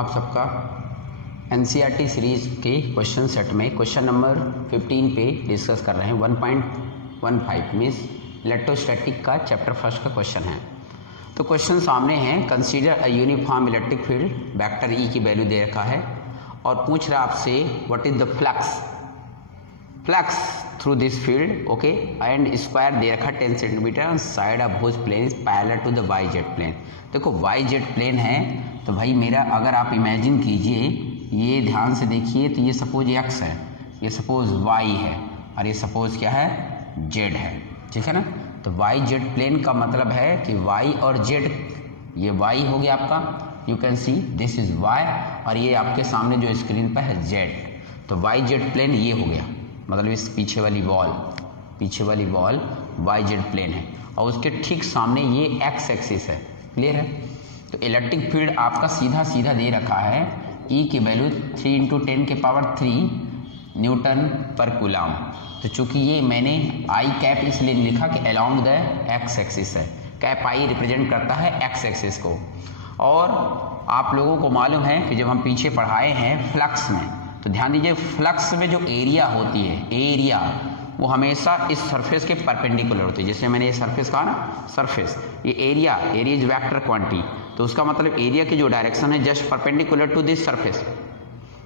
आप सबका NCERT series के क्वेश्चन सेट में क्वेश्चन नंबर 15 पे डिस्कस कर रहे हैं। 1.15 मीन्स इलेक्ट्रोस्टैटिक का चैप्टर फर्स्ट का क्वेश्चन है। तो क्वेश्चन सामने है, consider a uniform electric field, vector E की वैल्यू दे रखा है और पूछ रहा है आपसे what is the flux through this field, okay, and square दे रखा 10 centimetre, side of whose plane is parallel to the Y Z plane. देखो वाई जेड प्लेन है तो भाई मेरा अगर आप इमेजिन कीजिए, ये ध्यान से देखिए, तो ये सपोज x है, ये सपोज y है और ये सपोज क्या है z है, ठीक है ना। तो वाई जेड प्लेन का मतलब है कि y और z, ये y हो गया आपका, you can see this is y, और ये आपके सामने जो स्क्रीन पर है z। तो वाई जेड प्लेन ये हो गया, मतलब इस पीछे वाली वॉल वाई जेड प्लेन है और उसके ठीक सामने ये x एक्सिस है। क्लियर है। तो इलेक्ट्रिक फील्ड आपका सीधा सीधा दे रखा है, E की वैल्यू 3 × 10⁻³ न्यूटन पर कूलम। तो चूंकि ये मैंने I कैप इसलिए लिखा कि अलोंग द x एक्सिस है, कैप I रिप्रेजेंट करता है x एक्सिस को। और आप लोगों को मालूम है कि जब हम पीछे पढ़ाए हैं फ्लक्स में, तो ध्यान दीजिए फ्लक्स में जो एरिया होती है, एरिया वो हमेशा इस सरफेस के परपेंडिकुलर होती है। जैसे मैंने ये सरफेस कहा ना, सरफेस, ये एरिया इज वेक्टर क्वांटिटी, तो उसका मतलब एरिया की जो डायरेक्शन है just perpendicular to this surface,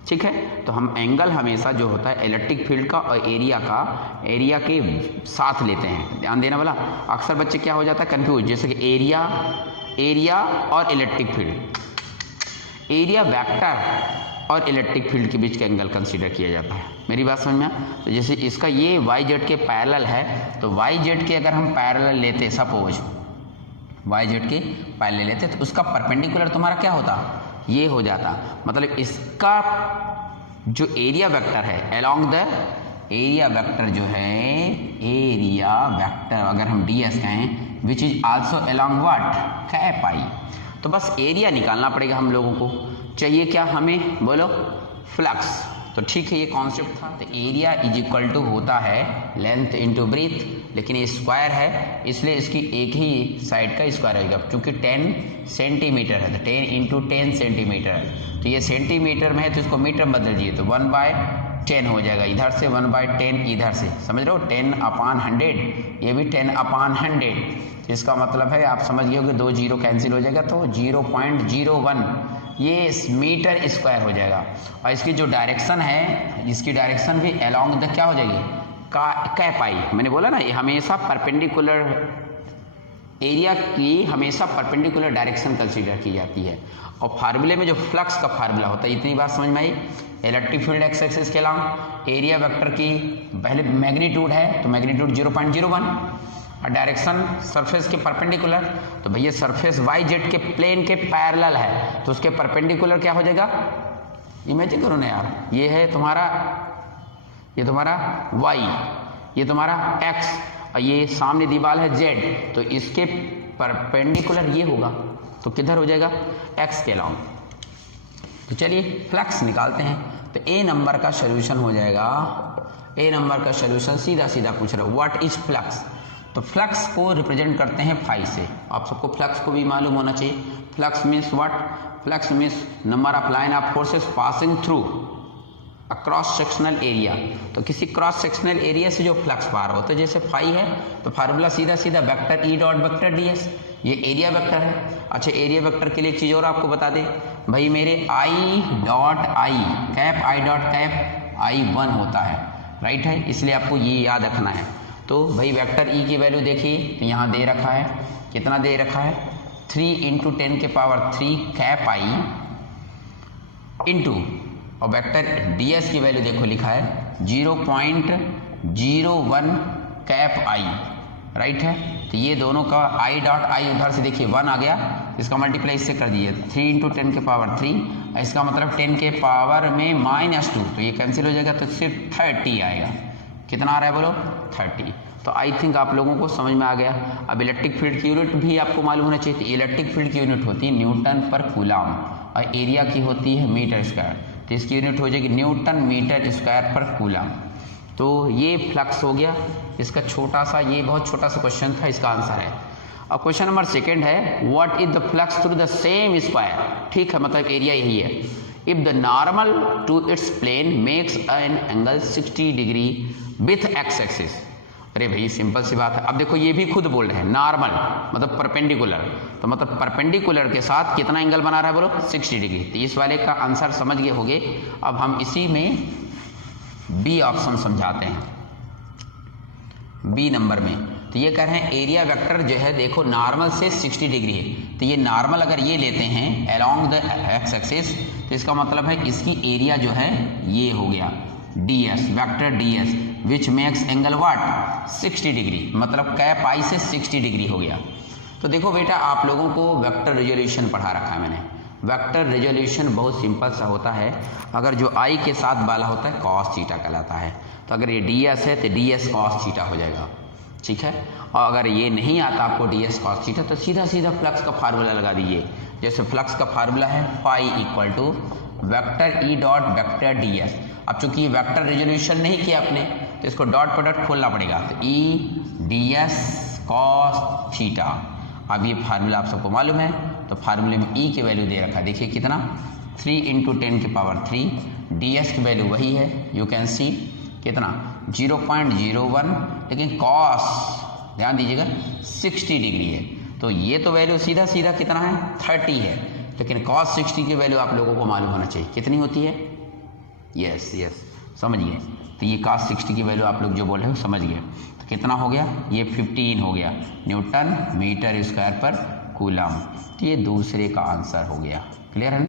ठीक है। तो हम एंगल हमेशा जो होता है इलेक्ट्रिक फील्ड का और एरिया के साथ लेते हैं। ध्यान देना वाला, अक्सर बच्चे क्या हो जाता है कंफ्यूज, जैसे कि एरिया और इलेक्ट्रिक फील्ड, एरिया वेक्टर और इलेक्ट्रिक फील्ड के बीच का एंगल कंसीडर किया जाता है। मेरी बात समझ में? तो जैसे इसका ये वाई जेड के पैरेलल है, तो वाई जेड के अगर हम पैरेलल लेते, सपोज वाई जेड के पैरेलल लेते, तो उसका परपेंडिकुलर तुम्हारा क्या होता, ये हो जाता। मतलब इसका जो एरिया वेक्टर है अलोंग द एरिया वेक्टर जो है, एरिया वेक्टर अगर हम ds कहें, which is also along what, cap I. तो बस एरिया निकालना पड़ेगा हम लोगों को। चाहिए क्या हमें, बोलो, फ्लक्स। तो ठीक है, ये कॉन्सेप्ट था। तो एरिया इज इक्वल टू होता है लेंथ इंटू ब्रीथ, लेकिन ये स्क्वायर है इसलिए इसकी एक ही साइड का स्क्वायर होगा। क्योंकि 10 सेंटीमीटर है तो 10 × 10 सेंटीमीटर है, तो ये सेंटीमीटर में है तो इसको मीटर बदल दीजिए तो 1/10 हो जाएगा। इधर से 1/10 इधर से, समझ रहे हो, 10/100, ये भी 10/100। इसका मतलब है आप समझ गए हो कि 2 जीरो कैंसिल हो जाएगा तो 0.01 ये मीटर स्क्वायर हो जाएगा। और इसकी जो डायरेक्शन है, इसकी डायरेक्शन भी अलोंग द क्या हो जाएगी, कैप आई। मैंने बोला ना, ये हमेशा परपेंडिकुलर, एरिया की हमेशा परपेंडिकुलर डायरेक्शन कंसीडर की जाती है। और फार्मूले में जो फ्लक्स का फार्मूला होता है, इतनी बात समझ में आई। इलेक्ट्रिक फील्ड एक्स एक्सिस के अलोंग, एरिया वेक्टर की पहले मैग्नीट्यूड है तो मैग्नीट्यूड 0.01 और डायरेक्शन सरफेस के परपेंडिकुलर। तो भैया सरफेस वाई जेड के प्लेन के पैरेलल है तो उसके परपेंडिकुलर क्या हो जाएगा, इमेजिन करो ना यार, ये है तुम्हारा, ये तुम्हारा y, ये तुम्हारा x और ये सामने दीवार है z, तो इसके परपेंडिकुलर ये होगा तो किधर हो जाएगा, x के अलोंग। तो चलिए फ्लक्स निकालते हैं। तो a नंबर का सोल्यूशन हो जाएगा, a नंबर का सोल्यूशन सीधा सीधा पूछ रहा है व्हाट इज फ्लक्स। तो फ्लक्स को रिप्रेजेंट करते हैं फाई से। आप सबको फ्लक्स को भी मालूम होना चाहिए। Flux means what, flux means number of line of forces passing through a cross sectional area. तो किसी क्रॉस सेक्शनल एरिया से जो फ्लक्स पार होता है, जैसे फाई है तो फार्मूला सीधा सीधा vector E dot vector ds, ये एरिया वेक्टर है। अच्छा, एरिया वेक्टर के लिए एक चीज़ और आपको बता दें भाई, मेरे I dot I cap, I dot cap I1 होता है, राइट है, इसलिए आपको ये याद रखना है। तो भाई वेक्टर ई की वैल्यू देखिए, तो यहाँ दे रखा है, कितना दे रखा है, 3 × 10⁻³ कैप आई इंटू, और वेक्टर ds की वैल्यू देखो लिखा है 0.01 कैप आई, राइट है। तो ये दोनों का आई डॉट आई उधर से देखिए 1 आ गया, इसका मल्टीप्लाई इससे कर दीजिए 3 × 10⁻³, इसका मतलब 10 के पावर में -2, तो ये कैंसिल हो जाएगा तो सिर्फ 30 आएगा। कितना आ रहा है बोलो, 30। तो आई थिंक आप लोगों को समझ में आ गया। अब इलेक्ट्रिक फील्ड की यूनिट भी आपको मालूम होना चाहिए। तो इलेक्ट्रिक फील्ड की यूनिट होती है न्यूटन पर कूलम और एरिया की होती है मीटर स्क्वायर, तो इसकी यूनिट हो जाएगी न्यूटन मीटर स्क्वायर पर कूलम। तो ये फ्लक्स हो गया, इसका छोटा सा, ये बहुत छोटा सा क्वेश्चन था, इसका आंसर है। अब क्वेश्चन नंबर सेकेंड है what is the flux through the same square. ठीक है, मतलब एरिया यही है। If the normal to its plane makes an angle 60 degree with x axis. अरे भाई सिंपल सी बात है। अब देखो ये भी खुद बोल रहे हैं नॉर्मल मतलब परपेंडिकुलर, तो मतलब परपेंडिकुलर के साथ कितना एंगल बना रहा है बोलो 60 डिग्री। तो इस वाले का आंसर समझ गए होंगे। अब हम इसी में बी ऑप्शन समझाते हैं। बी नंबर में तो ये कह रहे हैं एरिया वेक्टर जो है देखो नॉर्मल से 60 डिग्री है, तो ये नॉर्मल अगर ये लेते हैं अलोंग द एक्स एक्सिस तो इसका मतलब है इसकी एरिया जो है ये हो गया ds vector ds which makes angle what 60 degree, मतलब कैप आई से 60 डिग्री हो गया। तो देखो बेटा आप लोगों को वेक्टर रिजोल्यूशन पढ़ा रखा है मैंने। वेक्टर रिजोल्यूशन बहुत सिंपल सा होता है। अगर जो आई के साथ वाला होता है कॉस थीटा कहलाता है, तो अगर ये ds है तो ds कॉस थीटा हो जाएगा। ठीक है, और अगर ये नहीं आता आपको ds कॉस थीटा तो सीधा सीधा फ्लक्स का फार्मूला लगा दीजिए। जैसे फ्लक्स का फार्मूला है phi equal to vector E dot vector ds। अब चूंकि ये वेक्टर रिजोल्यूशन नहीं किया आपने तो इसको डॉट प्रोडक्ट खोलना पड़ेगा, तो ई ds कॉस थीटा। अब ये फार्मूला आप सबको मालूम है, तो फार्मूले में ई की वैल्यू दे रखा है, देखिए कितना 3 × 10⁻³ ds की वैल्यू वही है, यू कैन सी कितना 0.01, लेकिन कॉस ध्यान दीजिएगा 60 डिग्री है, तो ये तो वैल्यू सीधा सीधा कितना है 30 है, लेकिन कॉस 60 की वैल्यू आप लोगों को मालूम होना चाहिए कितनी होती है। यस समझिए, तो ये कॉस 60 की वैल्यू आप लोग जो बोल रहे हो समझ गए। तो कितना हो गया ये 15 हो गया न्यूटन मीटर स्क्वायर पर कूलम। तो ये दूसरे का आंसर हो गया। क्लियर है।